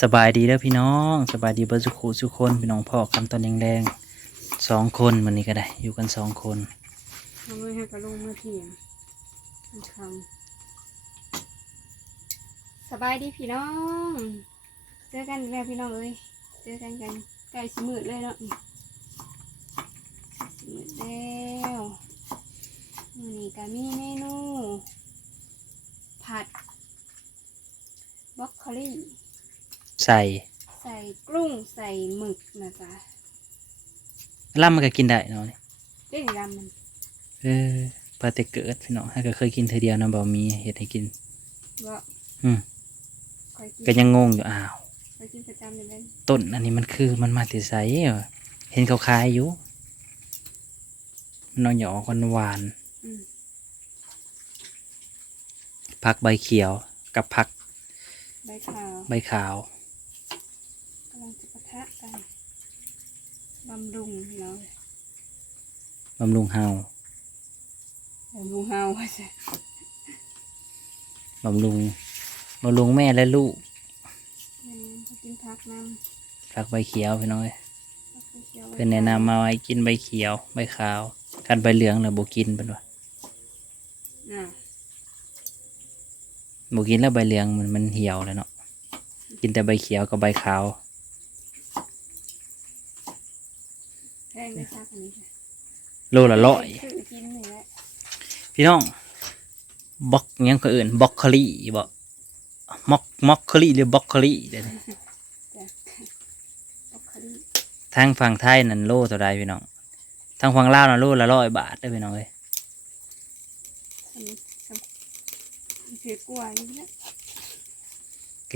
สบายดีเด้อพี่น้องสบายดีเบิร์สุขุสุคนพี่น้องพ่อกันตอนแดงๆสองคนวันนี้ก็ได้ อยู่กันสองคนทำไว้ให้กระลงมาเถียงมันคำสบายดีพี่น้องเจอกันแล้วพี่น้องเอ้ยเจอกันกันใกล้สิมืดเลยเนาะสิมืดแล้วมื้อนี่ก็มีเมนูผัดบรอกโคลี ใส่ใส่กรุ้งใส่หมึกนะจ๊ะล่ำมันก็กินได้เนาะนี่เรื่องดำมันเออปาเตเกิดพี่น้องให้ก็เคยกินเธอเดียวนะบ่มีเห็ดให้กิน ว่าอืมคอยกินก็ยังงงอยู่อ้าว คอยกินประจำเลยเล่นต้นอันนี้มันคือมันมาติดใสเหรอเห็นเขาขายอยู่มันนอนหยอกหวานอืมๆผักใบเขียวกับผักใบขาว ใบขาวกำลังจะปะ ทะกันบำรุงพี่น้องบำรุงเฮาบำรุงเฮาว่าจะบำรุงบำรุงแม่และลูกอืมถ้ากินผักน้ผักใบเขียวพี่น้องเอ้ยำผักเขียวๆไว้เพื่อนแนะนำมาไว้กินใบเขียวใบขาวกันใบเหลืองแล้วบกินเป็นวะอ่าบกินแล้วใบเหลืองมันมันเหี่ยวเลยเนาะกินแต่ใบเขียวกับใบขาว แพงไม่ทราบอันนี้ค่ะโลละร้อยซื้อกินนี่แหละพี่น้องบ็อกหยังก็อื่นบ็อกคลีบ่ม็อกม็อกคลีหรือบ็อกคลีเดี๋ยวนี้จ้ะบรอกโคลีทางฝั่งไทยนั่นโลเท่าไรพี่น้องทางฝั่งลาวนั่นโลละร้อยบาทได้อพี่น้องเอ้ยอันนี้สำถือกล้วยนี่แหละ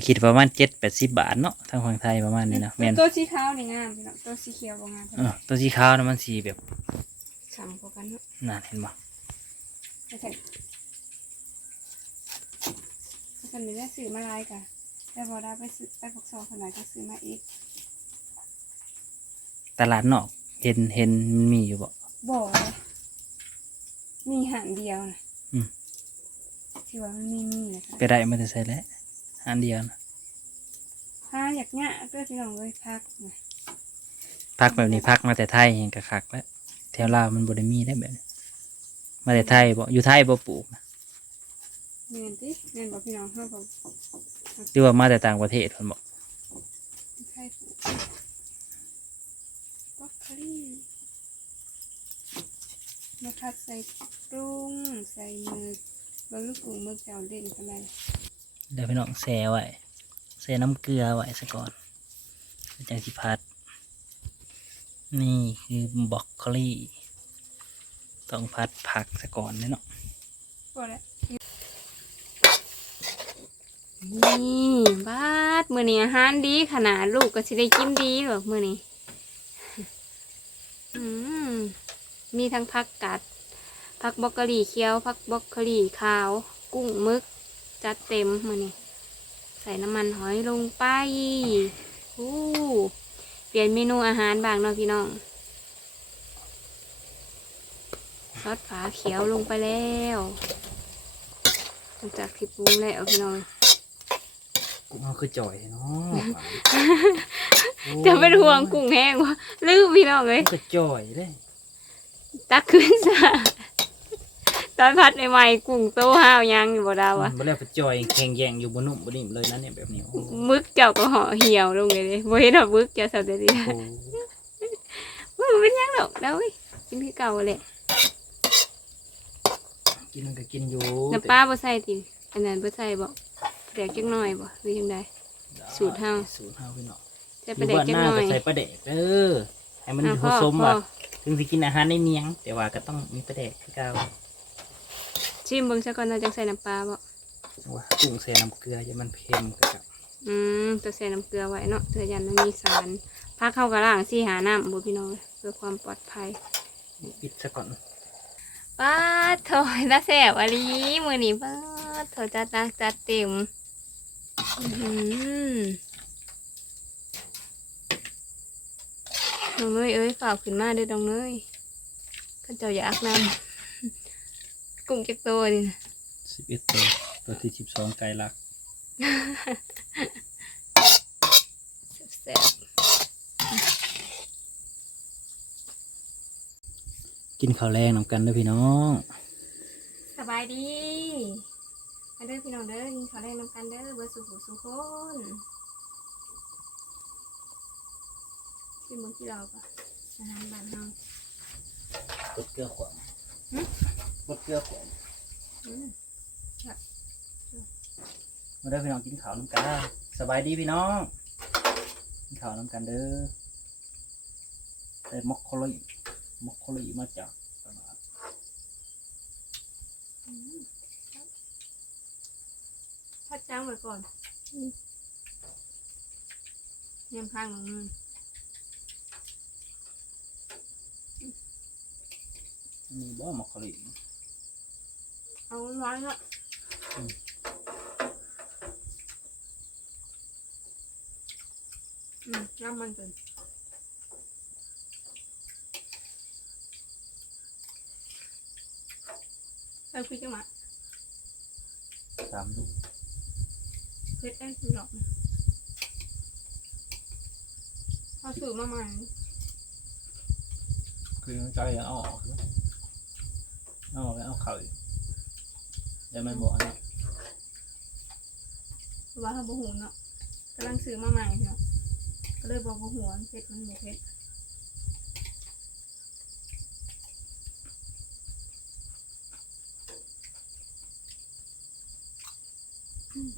ก็คิดประมาณเจ็ดแปดสิบบาทเนาะทางฝั่งไทยประมาณนี้นะแม่นตัวสีขาวนี่งามพี่น้องตัวสีเขียวบ่งามเออตัวสีขาวนะมันสีแบบสั่งพอกันเนาะนั่นเห็นบ่ไม่ใช่ถ้ากันนี้ได้ซื้อมาหลายกันแต่พอได้ไปซื้อไปปกซองขนาดก็ซื้อมาอีก ตลาดนอกเห็นเห็นมันมีอยู่บ่บ่เลยมีหางเดียวนะอืมที่ว่ามันไม่มีนะคะไปได้มาแต่ใส่แล้ว อันเดียวนะผ้าอยากเงี้ยก็พี่น้องเลยพักนะพักแบบนี้พักมาแต่ไทยเห็นกะคักแล้วแถวลาวมันบ่ได้มีได้แบบนี้มาแต่ไทยบ่อยู่ไทยบ่ปลูกนะเนียนติเนียนบอกพี่น้องเขาบอกหรือว่ามาแต่ต่างประเทศเพิ่นบอกใช่ปลูกบรอกโคลีมาพัดใส่ปรุงใส่หมึกบางลูกปรุงหมึกเจ้าเล่นกันเลย เดี๋ยวพี่น้องแช่ไว้แช่น้ำเกลือไว้ซะก่อนจังสิพัด นี่คือบรอกโคลีต้องพัดผักซะก่อนเนาะก็แล้วนี่บาดมือนี้อาหารดีขนาดลูกก็สิได้กินดีหรอกมือนี้อืมมีทั้งผักกัดผักบรอกโคลีเขียวผักบรอกโคลีขาว กุ้งมึก จัดเต็มมือนี้ใส่น้ำมันหอยลงไปอู้เปลี่ยนเมนูอาหารบางเนาะพี่น้องซอสฝาเขียวลงไปแล้วหลังจากที่ปรุงแล้วพี่น้องกุ้งเขาคือจ่อยเนาะจะเป็นห่วงกุ้งแห้งวะลืมพี่น้องเลยมันก็จ่อยเลยตักขึ้นซะ ตอนพัดใหม่ๆกุ้งโตห้าวยังอยู่บ่ดาวอะบ่แล้วก็จ่อยแข็งแยงอยู่บนนุ่มบนนิ่มเลยนะเนี่ยแบบนี้โอ้โหมึกเจ้าก็ห่อเหี่ยวลงเลยเลยบ่เห็นว่ามึกเจ้าสัตว์เดียวว่ามันเป็นหยังดอกแล้วเว้ยกินคือเก่าแหละกินมันก็กินอยู่น้ำปลาบ่ใส่ติอันนั้นบ่ใส่บ่แดกจักหน่อยบ่หรือยังไงสูตรเฮา สูตรเฮาพี่น้องใส่อปลายู่แดกบ้านจักหน้าหน่อก็ยใส่ปลาแดกเด้อให้มันอะผพ่อสมพ่อว่าถึงสิกินอาหารในเมียง แต่ว่าก็ต้องมีปลาแดกคือเก่า ชิมเบิ่งซะก่อนเราจังใส่น้ำปลาบ่ว่ากุ้งใส่น้ำเกลืออย่ามันเค็มก็กับอืมตัวใส่น้ำเกลือไว้เนาะเพื่อยันมันมีสารพักเข้ากระล่างสี่หาน้ำบ่พี่น้องเพื่อความปลอดภัยปิดซะก่อนป้าดโถยตาแสบอลีมือนี้ป้าดโถจัดหนักจัดเต็มอื้อหือน้องเนยเอ้ยฝากขึ้นมาเด้วยน้องเนยข้าเจ้าอยากนำ กุ้งเก็บตัวดินะสิบเอ็ดตัวตัวที่สิบสองไกลลักกินข้าวแรงน้ำกันด้วยพี่น้องสบายดีมาเด้อพี่น้องเด้อกินข้าวแรงน้ำกันเด้อเบอร์สุขสุขคนกินมื้อที่เราปะอาหารบ้านเฮากเกลือขวาง กดเกลือขวดอืมมาเด้อพี่น้องกินข้าวน้ำกันสบายดีพี่น้องกินข้าวน้ำกันเด้อได้มอกโคลีมอกโคลีมาจากตลาดพัดจ้างไว้ก่อนเยี่ยมข้างของมันมีบ่มอกโคลี เอาร้อยละอืมน้ำมันเกินใส่พริกจังหวะสามลูกเพชรได้คือหรอกนะเอาสูตรมาใหม่คือใจจะเอาออกคือเอาออกแล้วเอาเข่าอีก เดี๋ยวมันบอกอันนี้เพราะว่าเขาบหูเนาะกำลังซื้อมาใหม่เนาะก็เลยบอกบหูว่าเพชรมันบเพชรอืม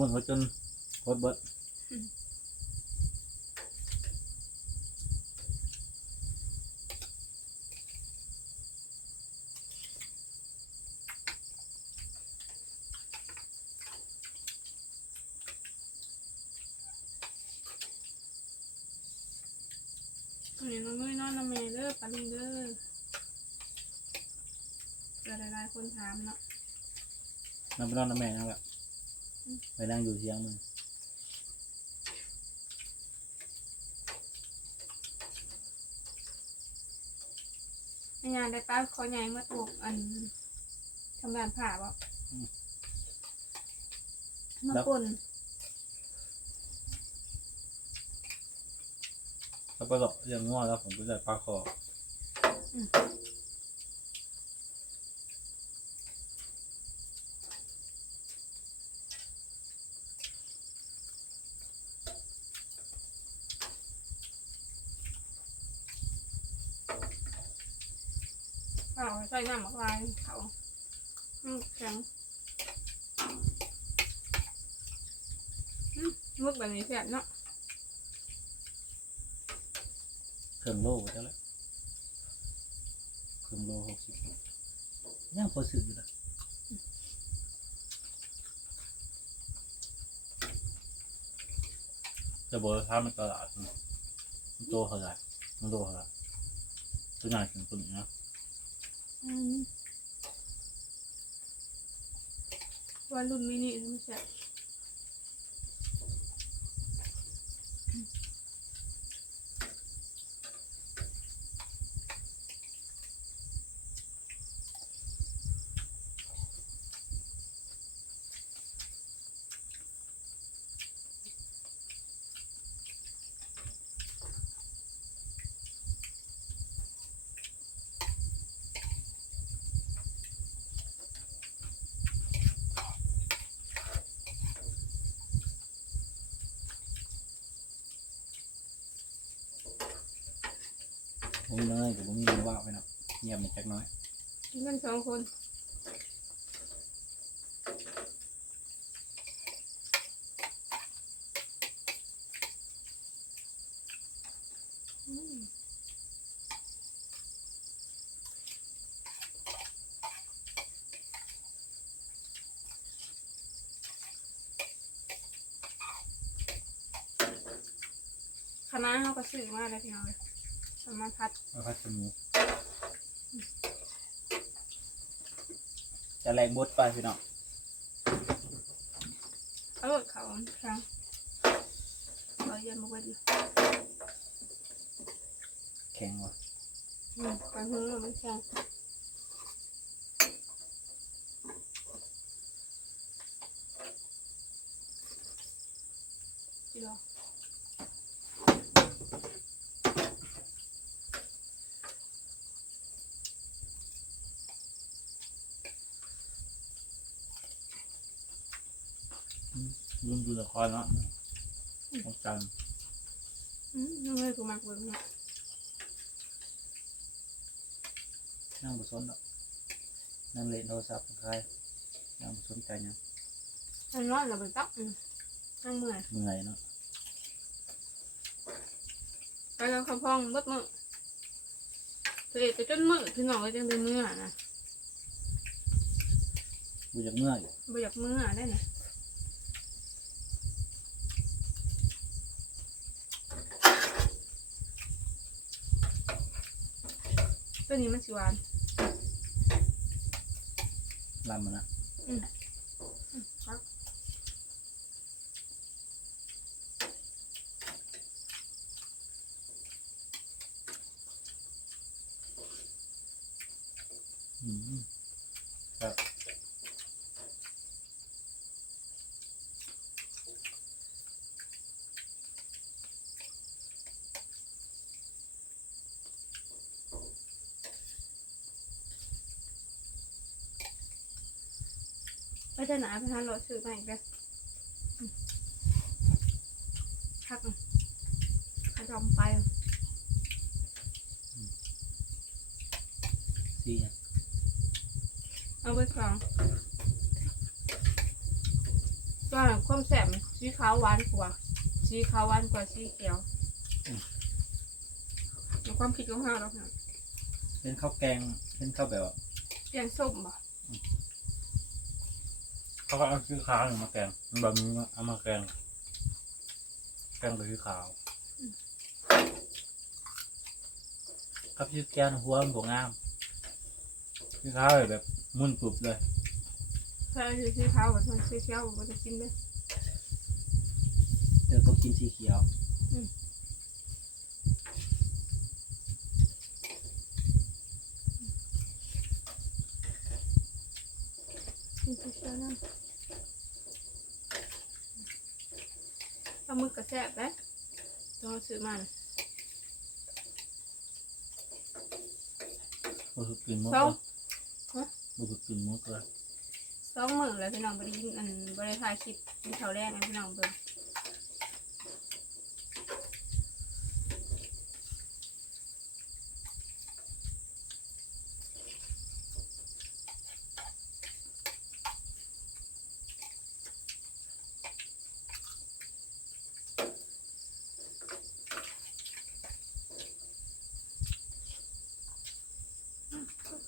มันก็จนโคตรเบิด อันนี้น้องนุ้ยนอนน้ำเมย์เด้อปลาลุงเด้อเกิดหลายๆ คนถามเนาะน้ำไปนอนน้ำแม่นั่งแบบไปนั่งอยู่เชียงมึงในงานได้ป้าขอใหญ่เมื่อถูกอันทำงานผ่าบ่มาป่นแล้วไปหลอกเรื่องง่วงแล้วผมไปได้ปลาคออเขาใส่น้ำมะลายเขาอืมแข็งอืมมึกแบบนี้แซ่บเนาะเครื่องโลก็จะแล้วเครื่องโลหกสิบยังพอซื้ออยู่นะจะบอกว่าถ้ามันตลาดมันโตเท่าไหร่มันโตเท่าไหร่ตัวใหญ่ถึงตัวนี้นะ ว่ารุ่นมินิไม่ใช่ ผมมีน้อยกับผมมีว่าไปนะเงียบมันจักหน้อยกินกันสองคนคณะเขาก็ซื้อมาเลยพี่น้อง เลยสามารถพัดเอาพัดจมูกจะแรงบดไปพี่น้องเอารถเขาครั้งเราเย็นมาไว้ดิแข็งว่ะอืมไปหุ้งแล้วมันแข็งกิโลลืม ดูละครเนาะวันจันทร์อืมยังเลยกูมักเบิ่งเนาะนั่งบนซ้นเนาะนั่งเล่นโทรศัพท์กับใครนั่งบนซ้นใจเนี่ยอันร้อนเราไปตักอืมนั่งเมื่อยเมื่อยเนาะไปกับข้าวพองเบดมือเตะไปจนมือพี่น้องก็จังได้เมื่อนะกูอยากเมื่อยบ่อยากเมื่อได้เนี่ย ตัวนี้มันสิหวาน ลำมันนะครับ อืมครับ ไปเถอะนะไปทานรถซื้อมาอีกเด้ออืมพักหนึ่งขจอมไปสี่อะเอาไปสองตัวหนังข้มแสบสีขาวหวานกว่าสีขาวหวานกว่าสีเขียวในความคิดของเราเราเนี่ยเป็นข้าวแกงเป็นข้าวแบบว่าเปลี่ยนส้มบ่ เขาก็เอาชื่อขาวหนึ่งมาแกงมันแบบนี้เอามาแกงแกงกับชื่อขาวครับชื่อแกงหัวมันบวงามชื่อขาวเลยแบบมุนกรุบเลยถ้าคือสีขาวกับมันสีเขียวมันจะกินได้เดี๋ยวก็กินสีเขียวกินสีเขียวนั่น เอามือกระแสบเลยต้องซื้อมันรู้สึกกลิ่นมุกสองเลยฮะรู้สึกกลิ่นมุกเลยสองมือแล้วพี่น้องบริยินอันบริถ่ายคลิปมีเท่าแรกนะพี่น้องเบิ่ง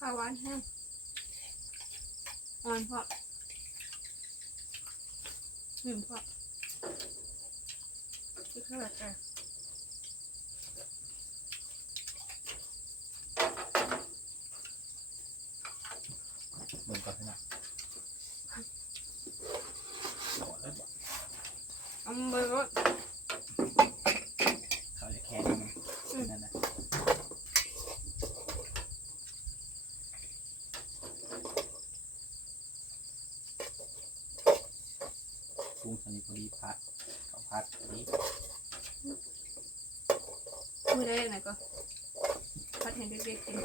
ข้าวหวานแห้งอ่อนเพราะหนึ่งเพราะที่ข้าวแบบแต่เบิ่งก่อนให้นะบอกแล้วบอกเอามาเบอร์รถ เขาจะแข็งมันนั่นนะปรุงสนิทพอดีผัด ข้าวผัดพอดีมือได้ยังไงก็พัดเห็นเด็กๆกิน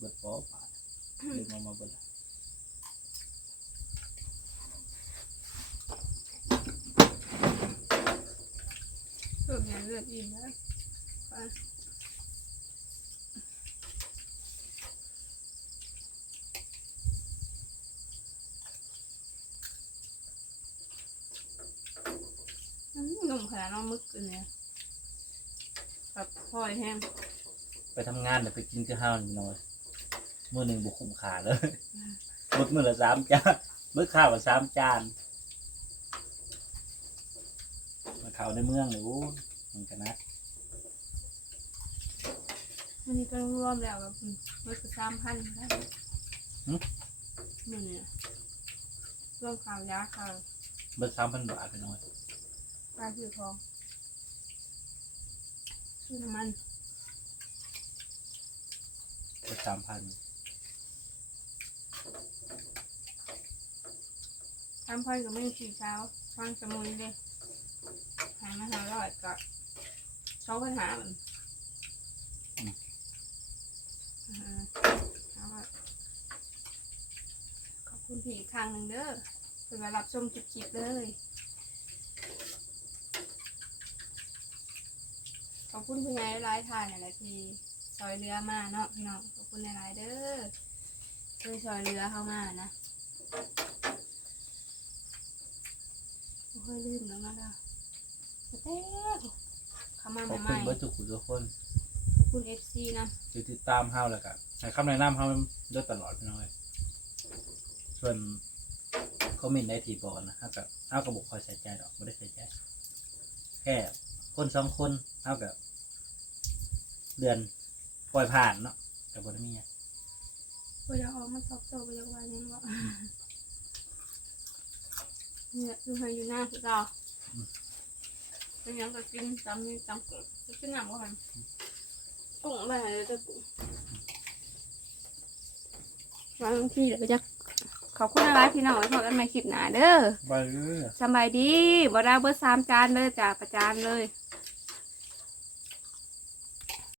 เบิดปอผ่านเดินมามาเบิดละ เพิ่ม อย่างเลือดอิ่มแล้วไปอืมหนุ่มขนาดน้องมึกเนี่ยแบบพลอยแห้งไปทำงานเดี๋ยวไปกินข้าวนิดหน่อยมื้อหนึ่งบุกคุมขาเลยมื้อมื้อละสามจานมื้อข้าวละสามจานมาข้าวในเมืองเลยโอ้ มันกันนะวันนี้ก็รวมแล้วแบบมันคือสามพันได้นี่เนี่ยรวมข่าวยาข่าวเบิดสามพันบาทไปหน่อยปลาคือทองซื้อน้ำมันก็สามพันทำพ่อยก็ไม่ขี่เช้าฟังสมุยเลยหายมาหาร้อยก็ สองปัญหามันอ่าเอาละขอบคุณพี่อีกครั้งหนึ่งเด้อเพื่อมารับชมคลิปๆเลย ขอบคุณพี่ใหญ่หลายทานนี่นแหละที่ซอยเรือมาเนาะพี่น้องขอบคุณหลายๆเด้อช่วยซอยเรือเข้ามานะโอ้ยลืมแล้วมาแล้วเต้ เข้ามาขอบใหคุณม่เบิร์ตุกทุกคนๆขอบคุณเอฟซีนะที่ติดตามเฮาแล้วก็ให้คำแนะนำเฮาด้วยตลอดพี่น้อยส่วนคอมเมนต์ได้ทีบอกนะเฮากับเฮากับบุคคลใส่ใจหรอกไม่ได้ใส่ใจแค่คนสองคนเฮากับเดือนปล่อยผ่านเนาะแต่บ่ได้มีหยังก็อยากออกมาตอบโต้ก็อยากว่ายังบอกเนี่ยดูให้อยู่หน้าสุดเรา เป็นหยังก็กินตามนี้ตามเกิดจะกินหนังก็มันกุ้งไปไหนเลยจะกุ้งบางทีเดี๋ยวจะขอบคุณอะไรพี่น้องไว้พบกันใหม่คลิปหน้าเด้อ ไปเรื่อยสำบายดีบ่ได้เบอร์สามจานเลยจ้าประจานเลย